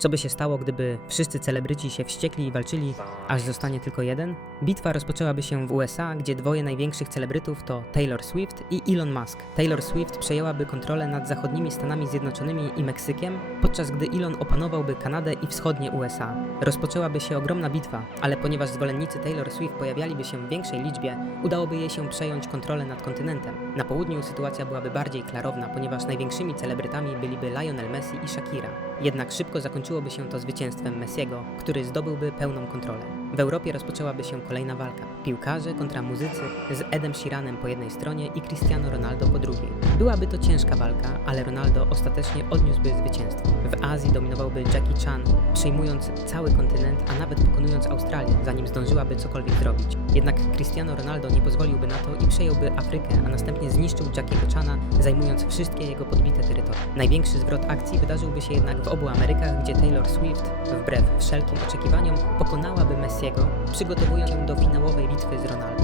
Co by się stało, gdyby wszyscy celebryci się wściekli i walczyli, aż zostanie tylko jeden? Bitwa rozpoczęłaby się w USA, gdzie dwoje największych celebrytów to Taylor Swift i Elon Musk. Taylor Swift przejęłaby kontrolę nad zachodnimi Stanami Zjednoczonymi i Meksykiem, podczas gdy Elon opanowałby Kanadę i wschodnie USA. Rozpoczęłaby się ogromna bitwa, ale ponieważ zwolennicy Taylor Swift pojawialiby się w większej liczbie, udałoby jej się przejąć kontrolę nad kontynentem. Na południu sytuacja byłaby bardziej klarowna, ponieważ największymi celebrytami byliby Lionel Messi i Shakira. Jednak szybko zakończyłoby się to zwycięstwem Messiego, który zdobyłby pełną kontrolę. W Europie rozpoczęłaby się kolejna walka. Piłkarze kontra muzycy z Edem Sheeranem po jednej stronie i Cristiano Ronaldo po drugiej. Byłaby to ciężka walka, ale Ronaldo ostatecznie odniósłby zwycięstwo. W Azji dominowałby Jackie Chan, przyjmując cały kontynent, a nawet pokonując Australię, zanim zdążyłaby cokolwiek zrobić. Jednak Cristiano Ronaldo nie pozwoliłby na to i przejąłby Afrykę, a następnie zniszczył Jackiego Chana, zajmując wszystkie jego podbite terytoria. Największy zwrot akcji wydarzyłby się jednak w obu Amerykach, gdzie Taylor Swift, wbrew wszelkim oczekiwaniom, pokonałaby Messiego, przygotowując się do finałowej bitwy z Ronaldo.